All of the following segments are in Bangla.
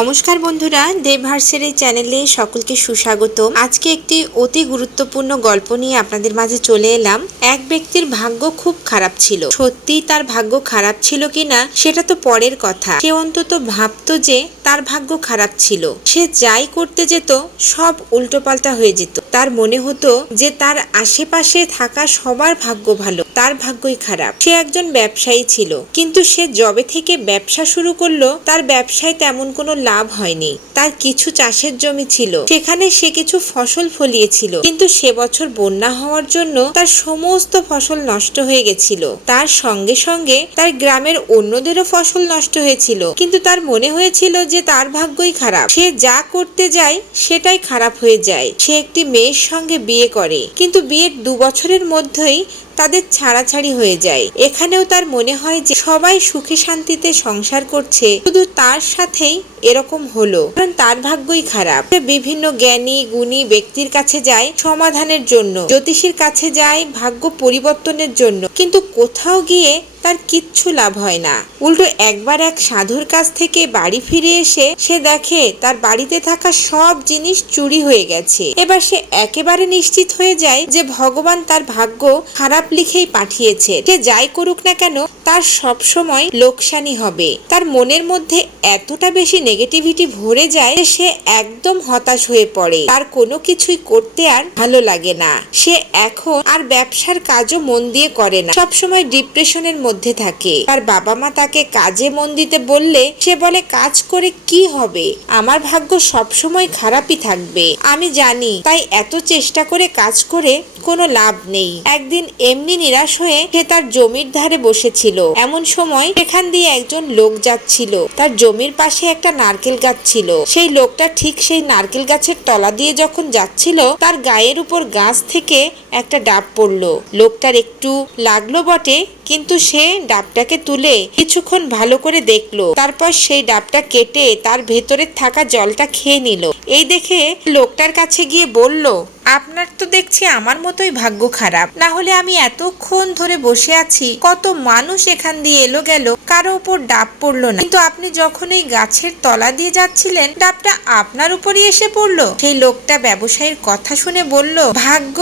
নমস্কার বন্ধুরা দেবভার্সের এই চ্যানেলে সকলকে সুস্বাগত আজকে একটি অতি গুরুত্বপূর্ণ গল্প নিয়ে আপনাদের মাঝে চলে এলাম। এক ব্যক্তির ভাগ্য খুব খারাপ ছিল। সত্যি তার ভাগ্য খারাপ ছিল কিনা, সেটা তো পরের কথা। সে অন্তত ভাবতো যে তার ভাগ্য খারাপ ছিল। সে যাই করতে যেত, সব উল্টোপাল্টা হয়ে যেত। তার মনে হতো যে তার আশেপাশে থাকা সবার ভাগ্য ভালো। তার ভাগ্যই খারাপ। সে একজন ব্যবসায়ী ছিল, কিন্তু সে জবে থেকে ব্যবসা শুরু করল, তার ব্যবসায় তেমন কোনো লাভ হয়নি। তার কিছু চাষের জমি ছিল, সেখানে সে কিছু ফসল ফলিয়েছিল, কিন্তু সে বছর বন্যা হওয়ার জন্য তার সমস্ত ফসল নষ্ট হয়ে গেছিল। তার সঙ্গে সঙ্গে তার গ্রামের অন্যদেরও ফসল নষ্ট হয়েছিল, কিন্তু তার মনে হয়েছিল যে তার ভাগ্যই খারাপ। সে যা করতে যায়, সেটাই খারাপ হয়ে যায়। সে একটি মেয়ের সঙ্গে বিয়ে করে, কিন্তু বিয়ের দু বছরের মধ্যেই তাদের ছাড়াছাড়ি হয়ে যায়। এখানেও তার মনে হয় যে সবাই সুখে শান্তিতে সংসার করছে, শুধু তার সাথেই এরকম হলো। কারণ তার ভাগ্যই খারাপ। বিভিন্ন জ্ঞানী, গুণী ব্যক্তির কাছে যায় সমাধানের জন্য। জ্যোতিষীর কাছে যায় ভাগ্য পরিবর্তনের জন্য। কিন্তু কোথাও গিয়ে তার কিচ্ছু লাভ হয় না। উল্টো একবার এক সাধুর কাছ থেকে বাড়ি ফিরে এসে সে দেখে তার বাড়িতে থাকা সব জিনিস চুরি হয়ে গেছে। এবার সে একেবারে নিশ্চিত হয়ে যায় যে ভগবান তার ভাগ্য খারাপ লিখেই পাঠিয়েছে। সে যাই করুক না কেন, তার সব সময় লোকসানি হবে। তার মনের মধ্যে এতটা বেশি নেগেটিভিটি ভরে যায়, সে একদম হতাশ হয়ে পড়ে। তার কোনো কিছুই করতে আর ভালো লাগে না। সে এখন আর ব্যবসার কাজও মন দিয়ে করে না। সবসময় ডিপ্রেশনের মধ্যে থাকে। তার বাবা মা তাকে কাজে মন দিতে বললে, সে বলে, কাজ করে কি হবে? আমার ভাগ্য সবসময় খারাপই থাকবে। আমি জানি, তাই এত চেষ্টা করে কাজ করে কোনো লাভ নেই। একদিন এমনি নিরাশ হয়ে সে তার জমির ধারে বসেছিল। এমন সময় সেখান দিয়ে একজন লোক যাচ্ছিল। তার জমির পাশে একটা নারকেল গাছ ছিল। সেই লোকটা ঠিক সেই নারকেল গাছের তলা দিয়ে যখন যাচ্ছিল, তার গায়ের উপর গাছ থেকে একটা ডাব পড়ল। লোকটার একটু লাগল বটে কিন্তু সে ডাবটাকে তুলে কিছুক্ষণ ভালো করে দেখল। তারপর সেই ডাবটা কেটে তার ভেতরে থাকা জলটা খেয়ে নিল। এই দেখে লোকটার কাছে গিয়ে বলল, আপনার তো দেখছি আমার মতোই ভাগ্য খারাপ। না হলে আমি এতক্ষণ ধরে বসে আছি, কত মানুষ এখান দিয়ে এলো গেল, কারও উপর ডাব পড়ল না। কিন্তু আপনি যখন এই গাছের তলা দিয়ে যাচ্ছিলেন, ডাবটা আপনার উপরই এসে পড়ল। সেই লোকটা ব্যবসায়ীর কথা শুনে বলল, ভাগ্য,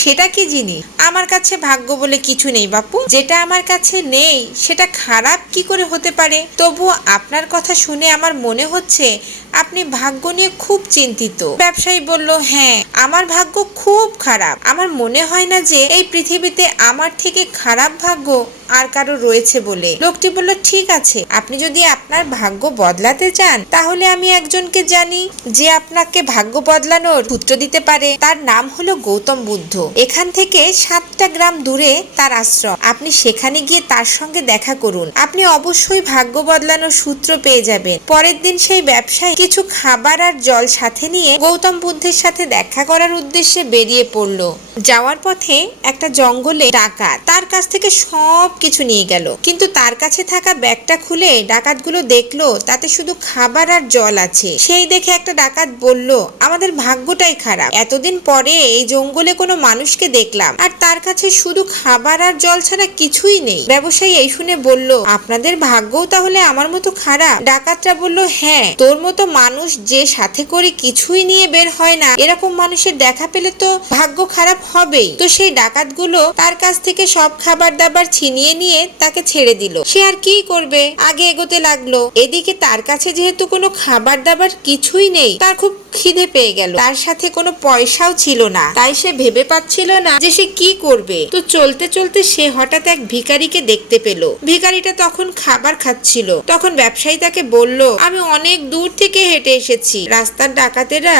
সেটা কি জিনিস? আমার কাছে ভাগ্য বলে কিছু নেই বাপু। যেটা আমার কাছে নেই, সেটা খারাপ কি করে হতে পারে? তবুও আপনার কথা শুনে আমার মনে হচ্ছে আপনি ভাগ্য নিয়ে খুব চিন্তিত। ব্যবসায়ী বলল হ্যাঁ আমার ভাগ্য খুব খারাপ। আমার মনে হয় না যে এই পৃথিবীতে আমার থেকে খারাপ ভাগ্য আর কারও রয়েছে বলে। লোকটি বলল, ঠিক আছে, আপনি যদি আপনার ভাগ্য বদলাতে চান, তাহলে আমি একজনকে জানি যে আপনাকে ভাগ্য বদলানোর সূত্র দিতে পারে। তার নাম হলো গৌতম বুদ্ধ। এখান থেকে সাতটা গ্রাম দূরে তার আশ্রম। আপনি সেখানে গিয়ে তার সঙ্গে দেখা করুন। আপনি অবশ্যই ভাগ্য বদলানোর সূত্র পেয়ে যাবেন। পরের দিন সেই ব্যবসায়ী কিছু খাবার আর জল সাথে নিয়ে গৌতম বুদ্ধের সাথে দেখা করার উদ্দেশ্যে বেরিয়ে পড়ল। যাওয়ার পথে একটা জঙ্গলে ডাকাত তার কাছ থেকে সব কিছু নিয়ে গেল। কিন্তু তার কাছে থাকা ব্যাগটা খুলে ডাকাতগুলো দেখল, তাতে শুধু খাবার আর জল আছে। সেই দেখে একটা ডাকাত বলল, আমাদের ভাগ্যটাই খারাপ। এতদিন পরে এই জঙ্গলে কোনো মানুষকে দেখলাম। আর তার কাছে শুধু খাবার আর জল ছাড়া কিছুই নেই। ব্যবসায়ী এই শুনে বলল, আপনাদের ভাগ্যও তাহলে আমার মতো খারাপ? ডাকাতরা বলল হ্যাঁ তোর মতো মানুষ যে সাথে করে কিছুই নিয়ে বের হয় না, এরকম মানুষের দেখা পেলে তো ভাগ্য খারাপ হবেই। তো সেই ডাকাতগুলো তার কাছ থেকে সব খাবার দাবার ছিনিয়ে নিয়ে তাকে ছেড়ে দিল। সে আর কি করবে? আগে এগোতে লাগল। এদিকে তার কাছে যেহেতু কোনো খাবার দাবার কিছুই নেই, তার খুব খিদে পেয়ে গেল। তার সাথে কোনো পয়সাও ছিল না। তাই সে ভেবে পাচ্ছিল না যে সে কি করবে। তো চলতে চলতে সে হঠাৎ এক ভিখারিকে দেখতে পেল। ভিখারিটা তখন খাবার খাচ্ছিল। তখন ব্যবসায়ী তাকে বলল, আমি অনেক দূর থেকে হেঁটে এসেছি। রাস্তার ডাকাতেরা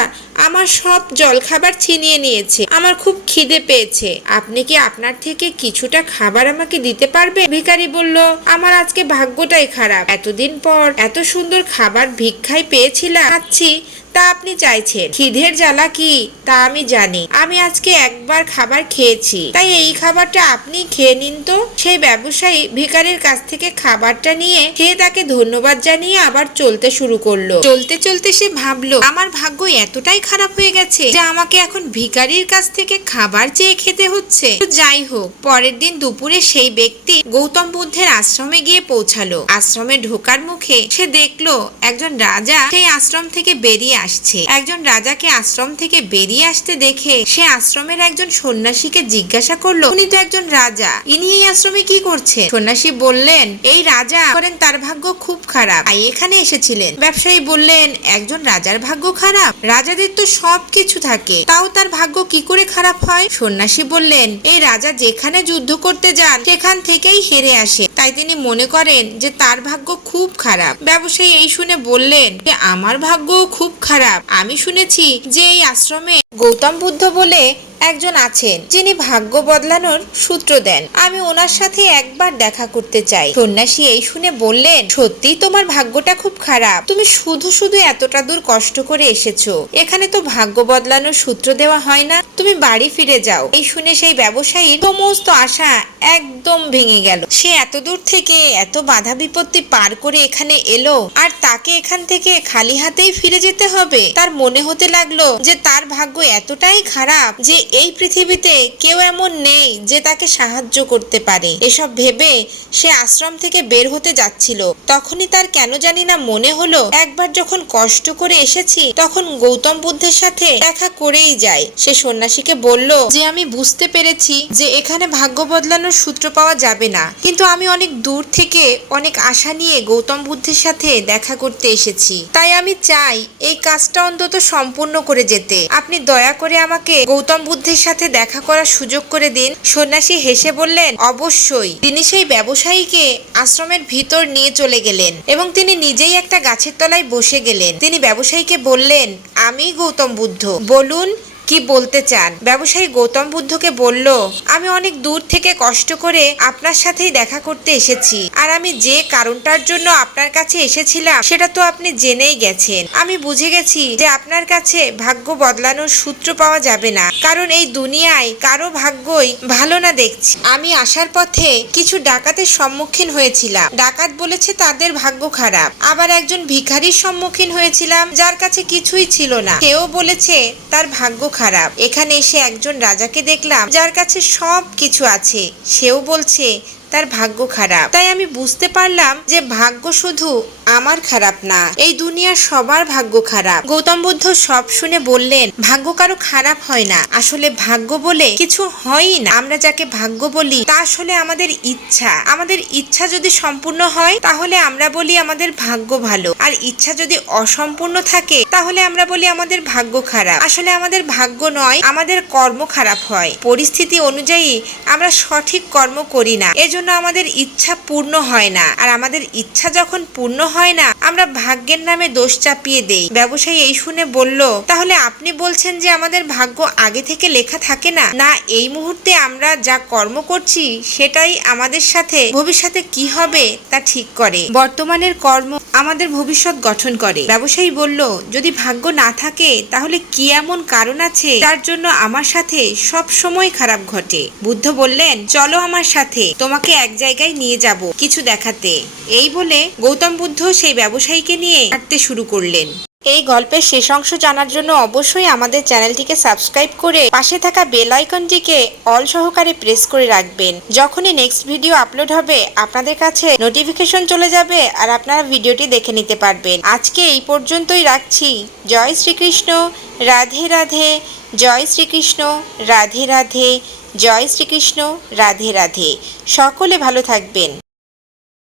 আমার সব জল খাবার ছিনিয়ে নিয়েছে। আমার খুব খিদে পেয়েছে। আপনি কি আপনার থেকে কিছুটা খাবার আমাকে দিতে পারবে ভিখারি বলল, আমার আজকে ভাগ্যটাই খারাপ। এতদিন পর এত সুন্দর খাবার ভিক্ষায় পেয়েছিলাম। খাচ্ছি। তা আপনি চাইছেন? খিদের জ্বালা কি? তা আমি জানি। আমি আজকে একবার খাবার খেয়েছি। তাই এই খাবারটা আপনি খেয়ে নিন তো। সেই ব্যবসায়ী ভিকারির কাছ থেকে খাবারটা নিয়ে খেয়ে তাকে ধন্যবাদ জানিয়ে আবার চলতে শুরু করল। চলতে চলতে সে ভাবলো, আমার ভাগ্য এতটাই খারাপ হয়ে গেছে যে আমাকে এখন ভিকারির কাছ থেকে খাবার চেয়ে খেতে হচ্ছে। তো যাই হোক, পরের দিন দুপুরে সেই ব্যক্তি গৌতম বুদ্ধের আশ্রমে গিয়ে পৌঁছালো। আশ্রমে ঢোকার মুখে সে দেখল, একজন রাজা সেই আশ্রম থেকে বেরিয়ে আসছে। একজন রাজাকে আশ্রম থেকে বেরিয়ে আসতে দেখে সে আশ্রমের একজন সন্ন্যাসীকে জিজ্ঞাসা করল, উনি তো একজন রাজা, ইনি এই আশ্রমে কি করছে সন্ন্যাসী বললেন, এই রাজা করেন, তার ভাগ্য খুব খারাপ। তাই এখানে এসেছিলেন। ব্যবসায়ী বললেন, একজন রাজার ভাগ্য খারাপ? রাজাদের তো সব কিছু থাকে, তাও তার ভাগ্য কি করে খারাপ হয়? সন্ন্যাসী বললেন, এই রাজা যেখানে যুদ্ধ করতে যান, সেখান থেকেই হেরে আসে। তাই তিনি মনে করেন যে, তার ভাগ্য খুব খারাপ। ব্যবসায়ী এই শুনে বললেন, যে, আমার ভাগ্য খুব খারাপ। আমি শুনেছি যে এই আশ্রমে গৌতম বুদ্ধ বলে একজন আছেন, যিনি ভাগ্য বদলানোর সূত্র দেন। আমি ওনার সাথে একবার দেখা করতে চাই। সন্ন্যাসী এই শুনে বললেন, সত্যি তোমার ভাগ্যটা খুব খারাপ। তুমি শুধু শুধু এতটা দূর কষ্ট করে এসেছ। এখানে তো ভাগ্য বদলানোর সূত্র দেওয়া হয় না। তুমি বাড়ি ফিরে যাও। এই শুনে সেই ব্যবসায়ীর সমস্ত আশা একদম ভেঙে গেল। সে এত দূর থেকে এত বাধা বিপত্তি পার করে এখানে এলো, আর তাকে এখান থেকে খালি হাতেই ফিরে যেতে হবে। তার মনে হতে লাগল যে তার ভাগ্য এতটাই খারাপ যে এই পৃথিবীতে কেউ এমন নেই যে তাকে সাহায্য করতে পারে। এসব ভেবে সে আশ্রম থেকে বের হতে যাচ্ছিল। তখনই তার কেন জানি না মনে হলো, একবার যখন কষ্ট করে এসেছি, তখন গৌতম বুদ্ধের সাথে দেখা করেই যায় সে সন্ন্যাসীকে বলল, যে আমি বুঝতে পেরেছি যে এখানে ভাগ্য বদলানোর সূত্র পাওয়া যাবে না, কিন্তু আমি অনেক দূর থেকে অনেক আশা নিয়ে গৌতম বুদ্ধের সাথে দেখা করতে এসেছি। তাই আমি চাই এই কাজটা অন্তত সম্পূর্ণ করে যেতে। আপনি দয়া করে আমাকে গৌতম বুদ্ধের সাথে দেখা করার সুযোগ করে দিন। সন্ন্যাসী হেসে বললেন, অবশ্যই। তিনি সেই ব্যবসায়ীকে আশ্রমের ভিতর নিয়ে চলে গেলেন এবং তিনি নিজেই একটা গাছের তলায় বসে গেলেন। তিনি ব্যবসায়ীকে বললেন, আমি গৌতম বুদ্ধ। বলুন কি বলতে চান? ব্যবসায়ী গৌতম বুদ্ধকে বলল, আমি অনেক দূর থেকে কষ্ট করে আপনার সাথেই দেখা করতে এসেছি। আর আমি যে কারণটার জন্য আপনার কাছে এসেছিলাম, সেটা তো আপনি জেনেই গেছেন। আমি বুঝে গেছি যে আপনার কাছে ভাগ্য বদলানোর সূত্র পাওয়া যাবে না। কারণ এই দুনিয়ায় কারও ভাগ্যই ভালো না দেখছি। আমি আসার পথে কিছু ডাকাতের সম্মুখীন হয়েছিলাম। ডাকাত বলেছে তাদের ভাগ্য খারাপ। আবার একজন ভিখারির সম্মুখীন হয়েছিলাম, যার কাছে কিছুই ছিল না। কেউ বলেছে তার ভাগ্য খারাপ। এখানে এসে একজন রাজাকে দেখলাম যার কাছে সব কিছু আছে। সেও বলছে তার ভাগ্য খারাপ। তাই আমি বুঝতে পারলাম যে ভাগ্য শুধু আমার খারাপ না, এই দুনিয়ার সবার ভাগ্য খারাপ। গৌতম বুদ্ধ সব শুনে বললেন, ভাগ্য কারও খারাপ হয় না। আসলে ভাগ্য বলে কিছু হয়ই না। আমরা যাকে ভাগ্য বলি, তা আসলে আমাদের ইচ্ছা। আমাদের ইচ্ছা যদি সম্পূর্ণ হয়, তাহলে আমরা বলি আমাদের ভাগ্য ভালো। আর ইচ্ছা যদি অসম্পূর্ণ থাকে, তাহলে আমরা বলি আমাদের ভাগ্য খারাপ। আসলে আমাদের ভাগ্য নয়, আমাদের কর্ম খারাপ হয়। পরিস্থিতি অনুযায়ী আমরা সঠিক কর্ম করি না। এজন্য আমাদের ইচ্ছা পূর্ণ হয় না। আর আমাদের ইচ্ছা যখন পূর্ণ হয় না, আমরা ভাগ্যের নামে দোষ চাপিয়ে দেই। ব্যবসায়ী এই শুনে বলল, তাহলে আপনি বলছেন যে আমাদের ভাগ্য আগে থেকে লেখা থাকে না? না, এই মুহূর্তে আমরা যা কর্ম করছি, সেটাই আমাদের সাথে। ভবিষ্যতে কি হবে তা ঠিক করে। বর্তমানের কর্ম আমাদের ভবিষ্যৎ গঠন করে। ব্যবসায়ী বলল, যদি ভাগ্য না থাকে, তাহলে কি এমন কারণ আছে তার জন্য আমার সাথে সব সময় খারাপ ঘটে? বুদ্ধ বললেন, চলো আমার সাথে। তোমাকে এক জায়গায় নিয়ে যাব কিছু দেখাতে। এই বলে গৌতম বুদ্ধ সেই ব্যবসায়ীকে নিয়ে হাঁটতে শুরু করলেন। এই গল্পের শেষ অংশ জানার জন্য অবশ্যই আমাদের চ্যানেলটিকে সাবস্ক্রাইব করে পাশে থাকা বেল আইকনটিকে অল সহকারে প্রেস করে রাখবেন। যখনই নেক্সট ভিডিও আপলোড হবে, আপনাদের কাছে নোটিফিকেশন চলে যাবে আর আপনারা ভিডিওটি দেখে নিতে পারবেন। আজকে এই পর্যন্তই রাখছি। জয় শ্রীকৃষ্ণ। রাধে রাধে। জয় শ্রীকৃষ্ণ। রাধে রাধে। জয় শ্রীকৃষ্ণ রাধে রাধে। সকলে ভালো থাকবেন।